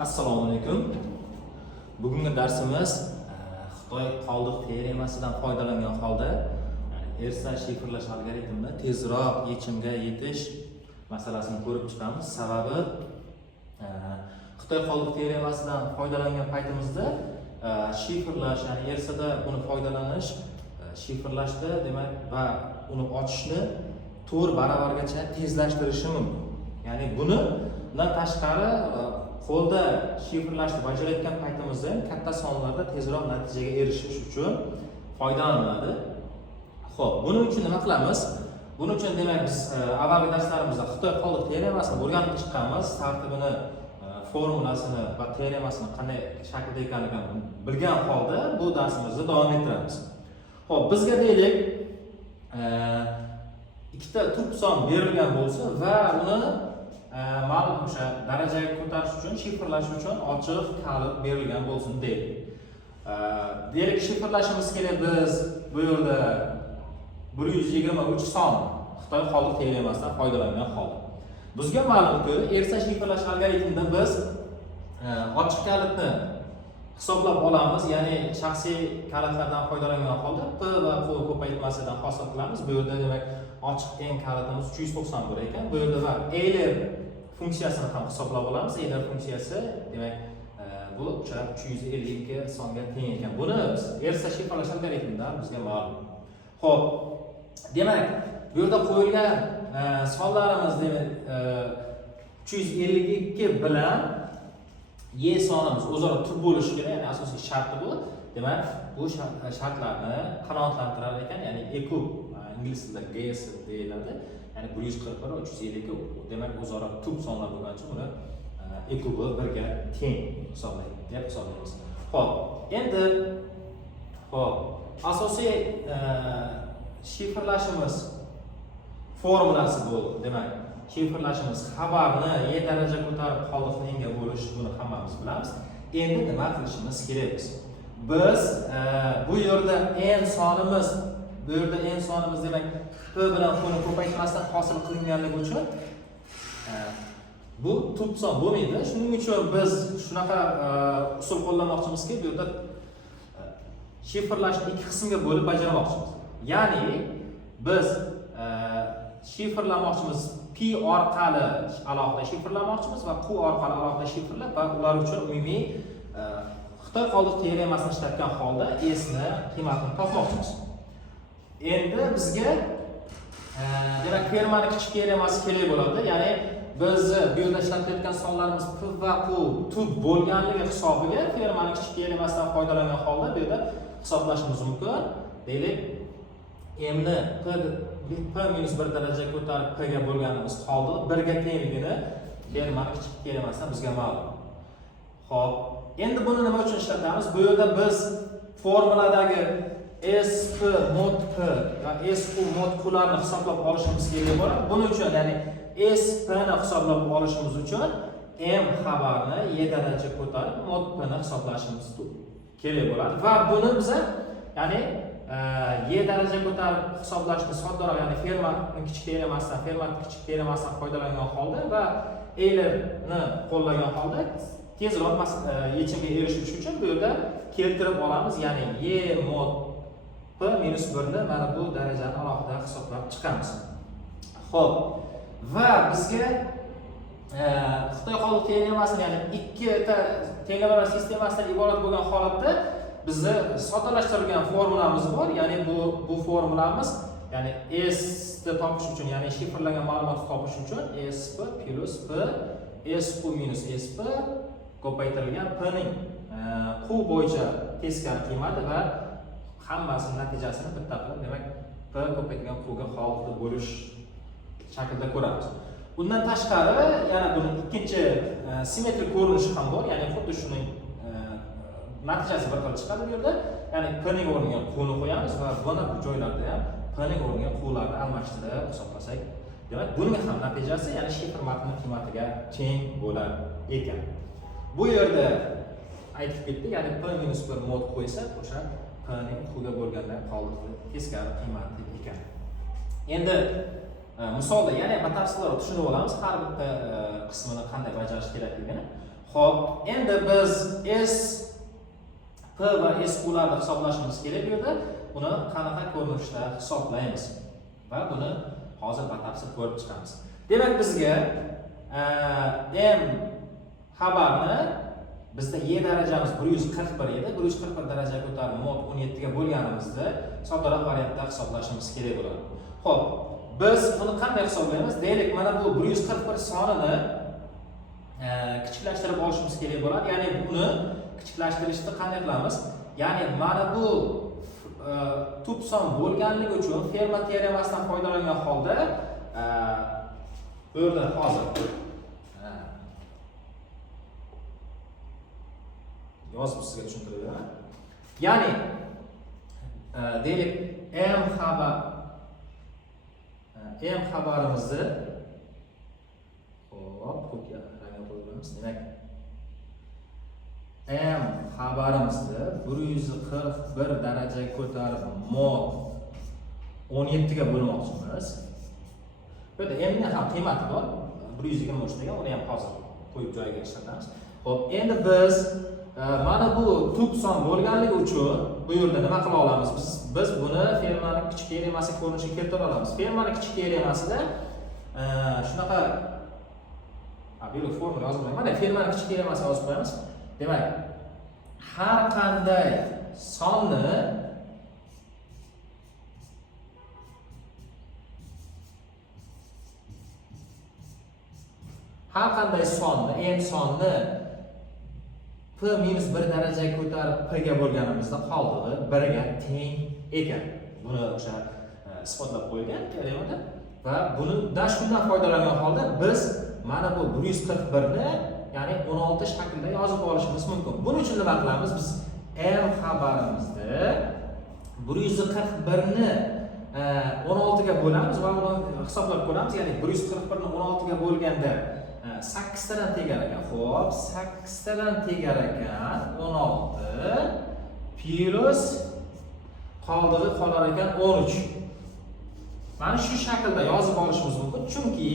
Assalomu alaykum. Bugungi darsimiz Xitoy qoldiq teoremasidan foydalangan holda ersa shifrlash algoritmini tezroq yechimga yetish masalasini ko'rib chiqamiz. Sababi Xitoy qoldiq teoremasidan foydalangan paytimizda shifrlash, ya'ni ersada buni foydalanish shifrlashda demak va uni ochishni 4 baravargacha tezlashtirishi mumkin. Ya'ni bundan tashqari qo'lda shifrlashni bajarayotgan paytimizda ham katta sonlarda tezroq natijaga erishish uchun foydalaniladi. Xo'p, buning uchun nima qilamiz? Buning uchun demak biz avvalgi darslarimizda Xitoy qoldiq teoremasini o'rganib chiqqanmiz. Tartibini, formulasini va teoremasini qanday shaklda ekanligini bilgan holda bu darsimizni davom ettiramiz. Xo'p, bizga deylik ikkita tub son berilgan bo'lsa va uni ma'lum o'sha darajaga ko'tarish uchun, shifrlash uchun ochiq kalit berilgan bo'lsin deylik. Deylik shifrlashimiz kerak biz bu yerda 123 son Xitoy qoldiq teoremasidan foydalangan holda. Bizga ma'lumki, ersa shifrlash algoritmida biz ochiq kalitni hisoblab olamiz, ya'ni shaxsiy kalitlardan foydalangan holda p va q ko'paytmasidan hosil qilamiz. Bu yerda demak ochiq eng kalitimiz 391 ekan. Bu yerda va Euler funksiyasini ham hisoblab olamiz. Euler funksiyasi demak bu o'sha 352 songa teng ekan. Buni ersa shifrlash algoritmidan bizga ma'lum. Xo'p, demak bu yerda qo'yilgan sonlarimiz demak 352 bilan y sonimiz o'zaro tub bo'lishi kerak, ya'ni asosiy sharti bu. Demak, bu shartlarni qanoatlantirar ekan, ya'ni e kub ingliz tilida gs deyiladi. Ya'ni 141 va 352 demak o'zaro tub sonlar bo'lgani uchun uni e kubi 1 ga teng hisoblaymiz. Xo'p, endi asosiy shifrlashimiz formulasi bu. Demak, shifrlashimiz xabarni y daraja ko'tarib qoldiqni enga bo'lish, buni hammamiz bilamiz. Endi nima qilishimiz kerak biz? Biz bu yerda n sonimiz demak p bilan q ni ko'paytmasidan hosil qilinganligi uchun bu tub son bo'lmaydi. Shuning uchun biz shunaqa usul qo'llamoqchimizki, bu yerda shifrlashni ikki qismga bo'lib bajarmoqchimiz. Ya'ni biz shifrlamoqchimiz p orqali alohida shifrlamoqchimiz va q orqali alohida shifrlab va ular uchun umumiy Xitoy qoldiq teoremasini ishlatgan holda s ni qiymatini topmoqchimiz. Endi bizga demak Fermatning kichik teoremasi kerak bo'ladi. Ya'ni biz bu yerda ishlatilayotgan sonlarimiz p va q tub bo'lganligi hisobiga Fermatning kichik teoremasidan foydalangan holda bu yerda hisoblashimiz mumkin. Deylik, m ni p minus 1 darajaga ko'tarib p ga bo'lganimiz holda 1 ga tengligini Fermatning kichik teoremasidan bizga ma'lum. Xo'p, endi buni nima uchun ishlatamiz? Bu yerda biz formuladagi sp mod p va sq mod q larni hisoblab olishimiz kerak bo'ladi. Buning uchun, ya'ni sp ni hisoblab olishimiz uchun m xabarni y daraja ko'tarib mod p ni hisoblashimiz kerak bo'ladi va buni biz ya'ni y daraja ko'tarib hisoblashni soddaroq, ya'ni Fermatning kichik teoremasidan foydalangan holda va Eulerni qo'llagan holda tezroq yechimga erishish uchun bu yerda keltirib olamiz, ya'ni y mod p minus 1 ni mana bu darajani alohida hisoblab chiqamiz. Xo'p, va bizga Xitoy qoldiq teoremasini, ya'ni ikkita tenglarlar sistemasidan iborat bo'lgan holatda bizni soddalashtirilgan formulamiz bor. Ya'ni bu formulamiz, ya'ni s ni topish uchun, ya'ni shifrlangan ma'lumotni topish uchun sp plus p sq minus sp ko'paytirilgan p ning q bo'yicha teskari qiymati va hammasining natijasini bitta qilib, demak p ko'paytirilgan q ga holatli bo'lish shaklida ko'ramiz. Bundan tashqari yana buning ikkinchi simmetrik ko'rinishi ham bor. Ya'ni xuddi shuning natijasi bir xil chiqadi bu yerda. Ya'ni p ning o'rniga q ni qo'yamiz va buni bu joylarda ham p ning o'rniga q larni almashtirib hisoblasak, demak buning ham natijasi, ya'ni shifr matni qiymatiga teng bo'lar ekan. Bu yerda aytib ketdik, ya'ni p minus 1 mod qo'ysa, o'sha p ning q ga bo'lganda qoldiqli teskari qiymati ekan. Endi misolda yana batafsilroq tushunib olamiz har bitta qismini qanday bajarish kerakligini. Xo'p, endi biz S P va S Q'larni hisoblashimiz kerak bu yerda. Buni qanaqa ko'rinishda hisoblaymiz va buni hozir batafsil ko'rib chiqamiz. Demak, bizga M xabarni bizda Y darajamiz 141 edi. 141 darajaga ko'tarib mod 17 ga bo'lganimizda soddaroq variantda hisoblashimiz kerak bo'ladi. Xo'p, biz buni qanday hisoblaymiz? Deylik, mana bu 141 sonini kichiklashtirib olishimiz kerak bo'ladi. Ya'ni buni kichiklashtirishni qanday qilamiz? Ya'ni mana bu tub son bo'lganligi uchun Fermat teoremasidan foydalangan holda bu yerda hozir yozib sizga tushuntirib beraman. Ya'ni deylik M xabarimizni ko'pga rangga qo'yamiz. Demak, M xabarimizni 141 darajaga ko'tarib mod 17 ga bo'lmoqchimiz. Bu yerda M ning ham qiymati bor. 120 o'chtagan, uni ham hozir qo'yib joyiga ishlatamiz. Xo'p, endi biz mana bu tub son bo'lganligi uchun bu yerda nima qila olamiz? Biz buni Fermatning kichik teoremasi ko'rinishiga keltira olamiz. Fermatning kichik teoremasida shunaqa bu yerda formula yozib qo'yman. Mana Fermatning kichik teoremasini yozib qo'yamiz. Demak, har qanday sonni m sonni p minus 1 darajaga ko'tarib p ga bo'lganimizda qoldig'i 1 ga teng ekan. Buni o'sha isbotlab qo'yilgan teoremada va bundan shundan foydalangan holda biz mana bu 141 ni ya'ni 16 shaklda yozib olishimiz mumkin. Buning uchun nima qilamiz? Biz M xabarimizni 141 ni 16 ga bo'lamiz va uni hisoblab ko'ramiz. Ya'ni 141 ni 16 ga bo'lganda 8 tadan tegar ekan. Xo'p, 8 tadan tegar ekan 16 plus qoldig'i qolar ekan 13. Mana shu shaklda yozib olishimiz mumkin. Chunki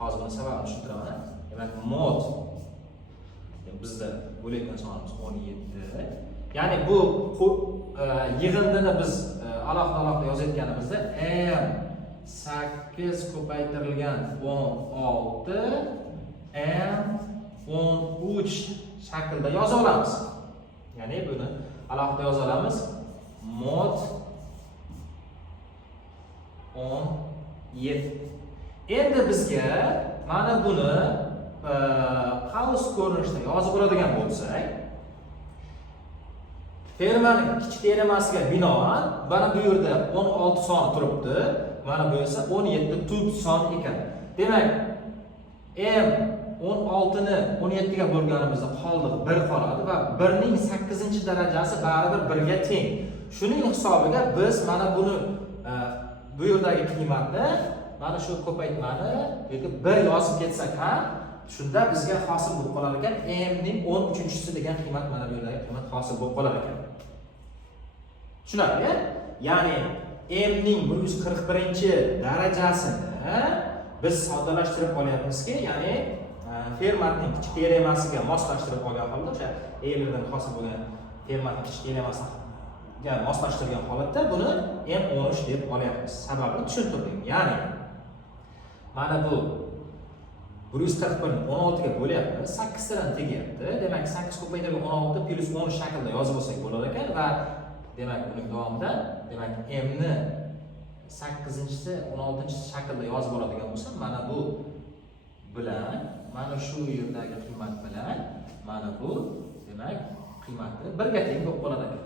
hozir buni sababini tushuntiraman. Demak, mod bizda bo'layotgan sonimiz 17. Ya'ni bu yig'indini biz alohida yozayotganimizda m 8 ko'paytirilgan 16 m 13 shaklda yoza olamiz. Ya'ni buni alohida yoza olamiz. Mod 17. Endi bizga mana buni qaus ko'rinishda yozib oladigan bo'lsak, Fermatning kichik teoremasiga binoan mana bu yerda 16 son turibdi, mana bu esa 17 tub son ekan. Demak, m 16 ni 17 ga bo'lganimizda qoldiq 1 qoladi va 1 ning 8-darajasi baribir 1 ga teng. Shuning hisobiga biz mana buni bu yerdagi qiymatni mana shu ko'paytmani yoki 1 yozib ketsak ham, shunda bizga hosil bo'lib qolar ekan m ning 13-si degan qiymat mana bu yerdagi qiymat hosil bo'lib qolar ekan. Tushunarli? Ya'ni m ning 141-darajasini biz soddalashtirib olyapmizki, ya'ni Fermatning kichik teoremasiga moslashtirib olgan holda, o'sha Eulerdan hosil bo'lgan Fermatning kichik teoremasiga moslashtirgan holatda buni m13 deb olyapmiz. Sababini tushuntirdim. Ya'ni mana bu 141 ni 16 ga bo'lyapmiz, 8 tadan tegyapti. Demak, 8 ko'paytirilgan 16 plus 10 shaklda yozib olsak bo'lar ekan va demak, uning davomida demak m ni 8-si 16-chi shaklda yozib oladigan bo'lsam, mana bu bilan mana shu yerdagi qiymat bilan mana bu demak qiymatni 1 ga teng bo'lib qolar ekan.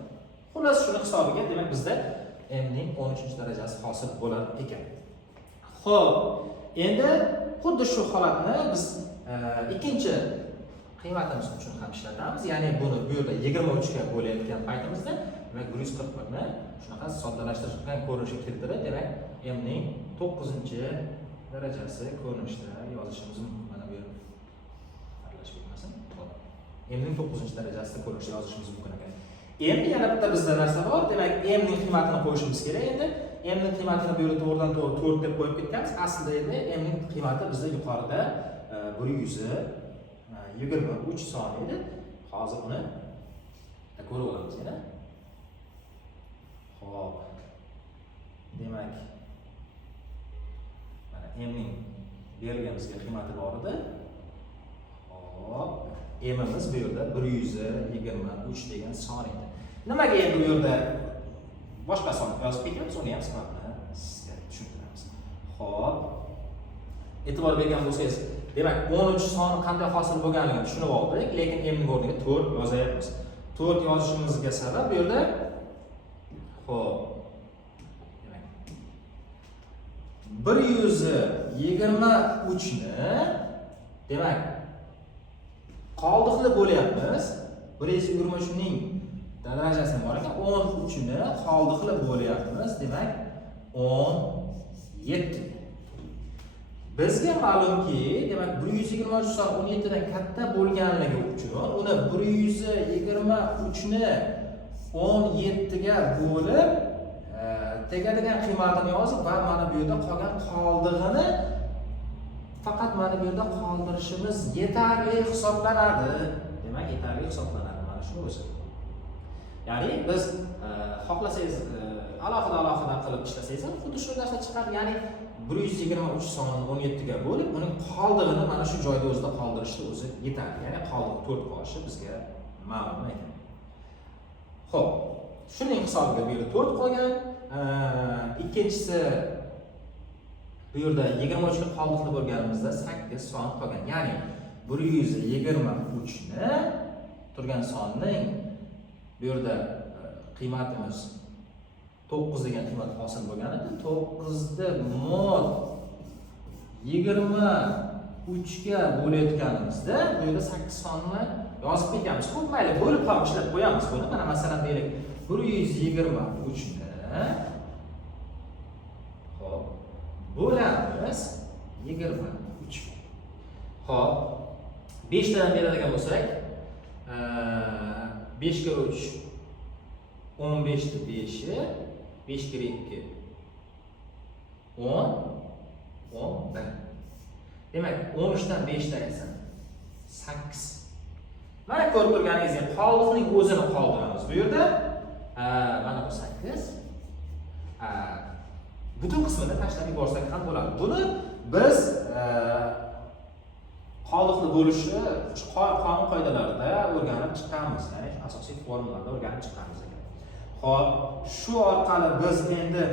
Xullas, shuni hisobiga demak bizda m ning 13-darajasi hosil bo'lar ekan. Xo'p, endi xuddi shu holatni biz ikkinchi qiymatimiz uchun ham ishlatamiz. Ya'ni buni bu yerda 23 ga bo'layotgan paytimizda demak 141 ni shunaqa soddalashtirilgan ko'rinishga keltirib, demak m ning 9-darajasi ko'rinishda yozishimiz mumkin. Mana bu yerda aralashib ketmasin. M ning 9-darajasida ko'rinishda yozishimiz mumkin ekan. Endi yana bitta bizda narsa bor. Demak, m ning qiymatini qo'yishimiz kerak. Endi m ning qiymatini bu yerda to'g'ridan to'g'ri 4 deb qo'yib ketganmiz. Aslida endi m ning qiymati bizda yuqorida 23 son edi. Hozir buni ko'rib olamiz yana. Xo'p. Demak, mana m ning berilgan bizga qiymati bor edi. Hop, m'imiz bu yerda 123 degan son edi. Nimaga endi bu yerda boshqa son yozib ketamiz, uni ham sababini sizga tushuntiramiz. Xo'p. E'tibor bergan bo'lsangiz, demak 13 soni qanday hosil bo'lganligini tushunib oldik, lekin m ning o'rniga 4 yozyapmiz. 4 yozishimizga sabab bu yerda xo'p. Demak 123 ni demak qoldiqli bo'lyapmiz. 123 ning darajasi bor ekan, 13 ni qoldiqli bo'lyapmiz. Demak 17. Bizga ma'lumki, demak 123 son 17 dan katta bo'lganligi uchun uni 123 ni 17 ga bo'lib tegadigan qiymatini yozib va mana bu yerda qolgan qoldig'ini faqat mana bu yerda qoldirishimiz yetarli hisoblanadi. Demak, yetarli hisoblanadi mana shu o'zi. Ya'ni biz xohlasangiz alohida qilib ishlasangiz ham xuddi shu narsa chiqadi. Ya'ni 123 sonni 17 ga bo'lib, uning qoldig'ini mana shu joyda o'zida qoldirishni o'zi yetarli. Ya'ni qoldiq 4 qolishi bizga ma'lum ekan. Xo'p, shuning hisobiga bu yerda 4 qolgan. Ikkinchisi bu yerda 23 ni qoldiqli bo'lganimizda 8 son qolgan. Ya'ni 123 ni turgan sonning bu yerda qiymatimiz 9 degan qiymat hosil bo'lgan edi. 9 ni mod 23 ga bo'layotganimizda bu yerda 8 sonni yozib ketamiz. Xo'p, mayli, bo'lib ham ishlab qo'yamiz buni. Mana masalan deylik 123 ni xo'p bo'lamiz 23. Xo'p, 5 tadan beradigan bo'lsak, 5 ga 3 15 ni 5i, 5 ga 2 10 11. Demak, 13 dan 5 tag'asan 8. Mana ko'rib turganingizdek, qoldiqning o'zini qoldiramiz bu yerda. Mana bu 8. Butun qismini tashlab yuborsak ham bo'ladi. Buni biz qoldiqli bo'lishi qonun qoidalarida o'rganib chiqqanmiz. Ya'ni asosiy formullarda o'rganib chiqqanmiz ekan. Xo'p, shu orqali biz endi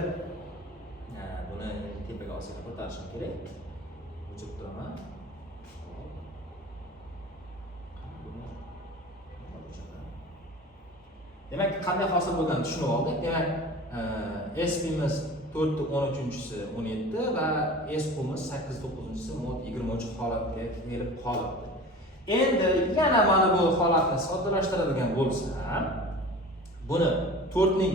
buni tepaga olsak ko'tarishim kerak. O'chirib turaman. Demak, qanday hosil bo'lganini tushunib oldik. Demak, SP'miz 4 ni 13-si 17 va SQ'miz 8 9-si mod 23 holatga kelib qolibdi. Endi yana mana bu holatni soddalashtiradigan bo'lsam, buni 4 ning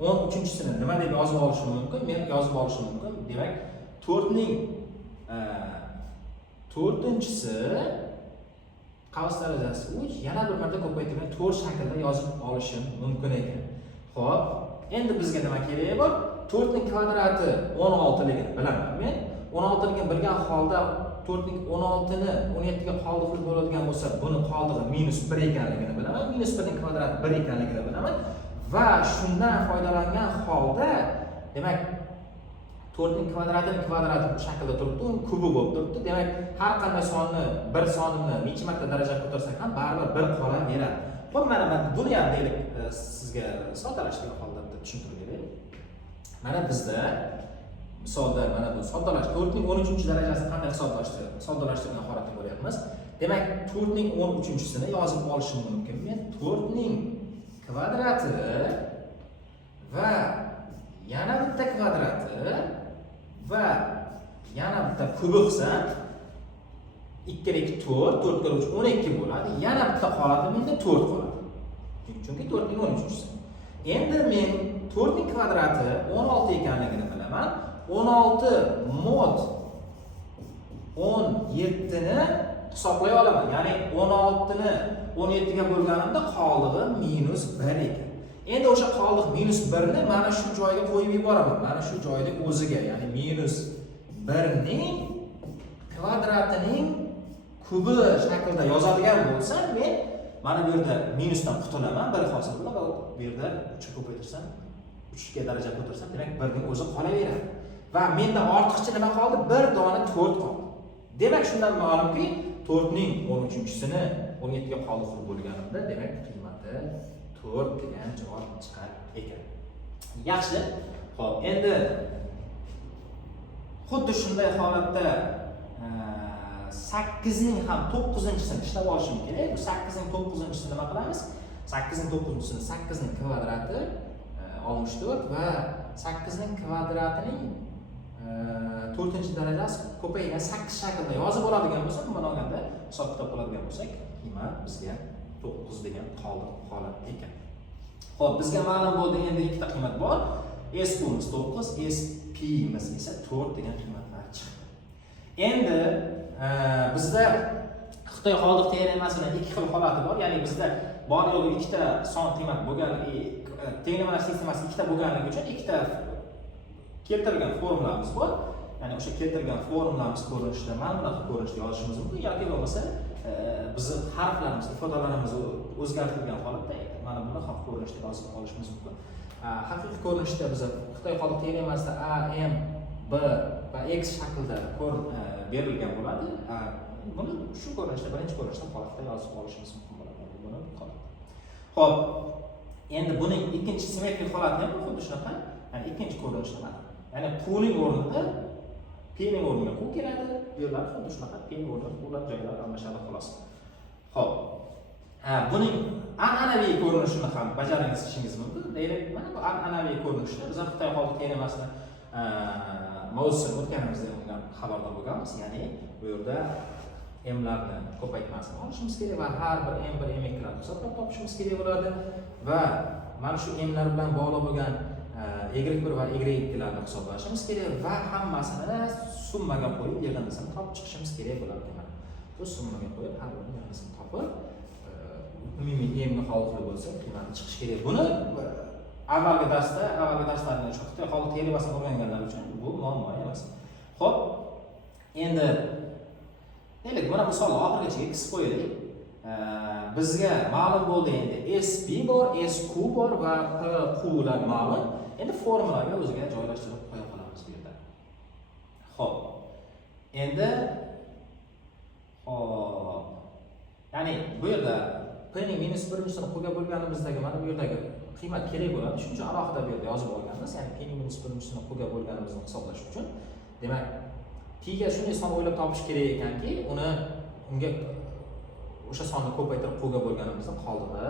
13-sini nima deb yozib olishim mumkin? Men yozib olishim mumkin. Demak, 4 ning 4-si qavs darajasi 3 yana bir marta ko'paytirilgan 4 shaklda yozib olishim mumkin ekan. Xo'p, endi bizga nima kerak bor? 4 ning kvadrati 16 ligini bilaman men. 16 ligini bilgan holda 4 ning 16 ni 17 ga qoldiqli bo'ladigan bo'lsa, buni qoldig'i -1 ekanligini bilaman. -1 ning kvadrati 1 ekanligini bilaman va shundan foydalangan holda, demak 4 ning kvadratining kvadrati bu shaklda turibdi, uni kubi bo'lib turibdi. Demak, har qanday sonni, bir sonini necha marta darajaga ko'tarsak ham baribir 1 qolaveradi. Xo'p, mana buni ham deylik sizga soddalashtirgan holda tushuntirib beray. Mana bizda misolda mana bu soddalash 4 ning 13-darajasi qanday soddalashtirgan holatni ko'ryapmiz. Demak, 4 ning 13-sini yozib olishim mumkin. Men 4 ning kvadrati va yana bitta kvadrati va yana bitta kubi qilsam 2 ga 2 4, 4 ga 3 12 bo'ladi. Yana bitta qoladi, menda 4 qoladi. Chunki 4 ning 13-si. Endi men 4 ning kvadrati 16 ekanligini bilaman. 16 mod 17 ni hisoblay olaman. Ya'ni 16 ni 17 ga bo'lganimda qoldig'i -1 ekan. Endi o'sha qoldiq -1 ni mana shu joyga qo'yib yuboraman. Mana shu joyning o'ziga, ya'ni -1 ning kvadratining kubi shaklida yozadigan bo'lsam, men mana bu yerda minusdan qutulaman, bir hosil bilan va bu yerda 3 ko'paytirsam, 3 ga daraja ko'tarsam, demak 1 ning o'zi qolaveradi. Va menda ortiqcha nima qoldi? 1 dona 4 qoldi. Demak, shundan ma'lumki, 4 ning 13-sini 17 ga qoldirib bo'lganimda, demak qiymati 4 degan javob chiqar ekan. Yaxshi. Xo'p, endi xuddi shunday holatda 8 ning ham 9-sini ishlab olishim kerak. Bu 8 ning 9-sini nima qilamiz? 8 ning 9-sini 8 ning kvadrati 64 va 8 ning kvadratining 4-darajasi ko'paygan 8 shaklida yozib oladigan bo'lsak, buni olganda hisob kitob qiladigan bo'lsak, qiymat bizga 9 degan holat ekan. Xo'p, bizga ma'lum bo'ldi, endi ikkita qiymat bor. S-imiz 9, S-P-imiz esa 4 degan qiymatlar chiqdi. Endi bizda Xitoy qoldiq teoremasining ikki xil holati bor. Ya'ni bizda bor yo'g'i ikkita son qiymat bo'lgan, tenglamalash sistemasi ikkita bo'lganligi uchun ikkita keltirilgan formulamiz bor. Ya'ni o'sha keltirilgan formulamiz ko'rinishida mana bunaqa ko'rinishda yozishimiz mumkin yoki bo'lmasa bizni harflarimiz, ifodalarimiz o'zgartirilgan holatda mana bunaqa ko'rinishda yozib olishimiz mumkin. Haqiqiy ko'rinishda biz Xitoy qoldiq teoremasida A, M, B va X shaklida berilgan bo'ladi. Buni shu ko'rinishda, birinchi ko'rinishda holatda yozib olishimiz mumkin bo'ladi. Buni holat. Xo'p, endi buning ikkinchi simmetrik holati ham xuddi shunaqa. Ya'ni ikkinchi ko'rinishda mana. Ya'ni Q'ning o'rnida P ning o'rniga Q keladi. Bu yerlar xuddi shunaqa P ning o'rniga Q'lar joylar almashadi xolos. Xo'p. Buning an'anaviy ko'rinishini ham bajarishingiz mumkin. Deylik, mana bu an'anaviy ko'rinishda biz Xitoy qoldiq teoremasini mavzusini o'tganimizda undan xabardor bo'lganmiz. Ya'ni bu yerda m larni ko'paytmasini olishimiz kerak va har bir m1, m2 larni hisoblab topishimiz kerak bo'ladi va mana shu m lar bilan bog'liq bo'lgan y1 va y2 larni hisoblashimiz kerak va hammasini summaga qo'yib yig'indisini topib chiqishimiz kerak bo'ladi. Bu summaga qo'yib har birini yig'indisini topib umumiy m'ga holiqli bo'lsa qiymati chiqish kerak. Buni avvalgi darslarning shu Xitoy qoldiq teoremasini o'rganganlar uchun bu muammo emas. Xo'p, endi deylik, mana misolni oxirigacha qisib qo'yaylik. Bizga ma'lum bo'ldi, endi SP bor, SQ bor va PQ lar ma'lum. Endi formulaga o'ziga joylashtirib qo'ya qolamiz bu yerda. Xo'p. Endi ya'ni bu yerda P ning -1-sini qo'yga bo'lganimizdagi mana bu yerdagi qiymat kerak bo'ladi. Shuning uchun alohida bu yerda yozib olganmiz. Ya'ni P ning -1-sini qo'yga bo'lganimizni hisoblash uchun. Demak, P ga shunday son o'ylab topish kerak ekanki, unga o'sha sonni ko'paytirib qo'yga bo'lganimizda qoldig'i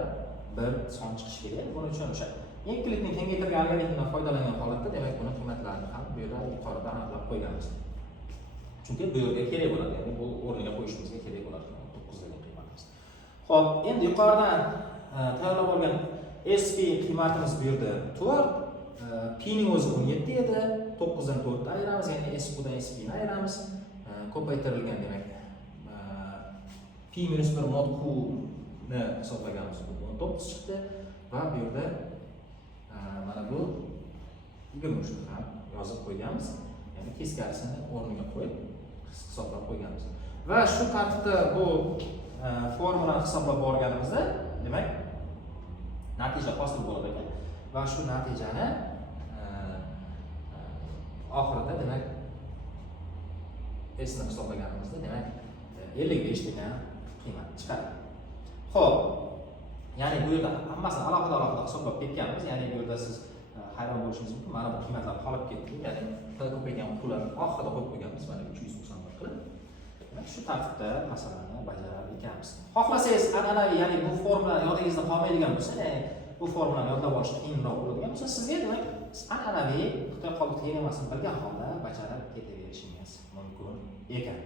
bir son chiqishi kerak. Buning uchun o'sha yaklikning kengaytirilgan algoritmidan foydalangan holatda, demak, buni qiymatlarini ham bu yerda yuqorida aniqlab qo'yganmiz. Chunki bu yerga kerak bo'ladi, ya'ni bu o'rniga qo'yishimizga kerak bo'ladi 9 degan qiymatimiz. Xo'p, endi yuqoridan tayyorlab olgan SP qiymatimiz bu yerda 4, P ning o'zi 17 edi. 9 dan 4 ni ayiramiz, ya'ni SQ dan SP ni ayiramiz. Ko'paytirilgan, demak, P minus 1 mod Q ni hisoblaganmiz. 19 chiqdi va bu yerda mana bu 23 ni ham yozib qo'yganmiz. Ya'ni teskarisini o'rniga qo'yib hisoblab qo'yganmiz. Va shu tartibda bu formulani hisoblab borganimizda, demak, natija hosil bo'ladi ekan. Va shu natijani oxirida, demak, S ni hisoblaganimizda, demak, 55 degan qiymat chiqadi. Xo'p, ya'ni bu yerda hammasini alohida hisoblab ketganmiz. Ya'ni bu yerda siz hayron bo'lishingiz mumkin. Mana bu qiymatlar qolib ketdi. Ya'ni ko'paygan qullarni oxirida qo'yib qo'yganmiz. Mana 391 qilib. Demak, shu tartibda masalani bajarar ekanmiz. Xohlasangiz, an'anaviy, ya'ni bu formula yodingizda qolmaydigan bo'lsa, ya'ni bu formulani yodlab olish qiyinroq bo'ladigan bo'lsa, sizga, demak, an'anaviy Xitoy qoldiq teoremasini bilgan holda bajarib ketaverishingiz mumkin ekan.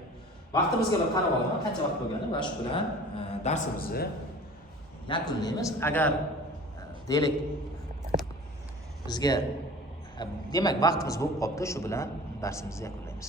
Vaqtimizga bir qarab olaman, qancha vaqt bo'lgani va shu bilan darsimizni yakunlaymiz. Agar deylik bizga, demak, vaqtimiz bo'lib qoldi, shu bilan darsimizni yakunlaymiz.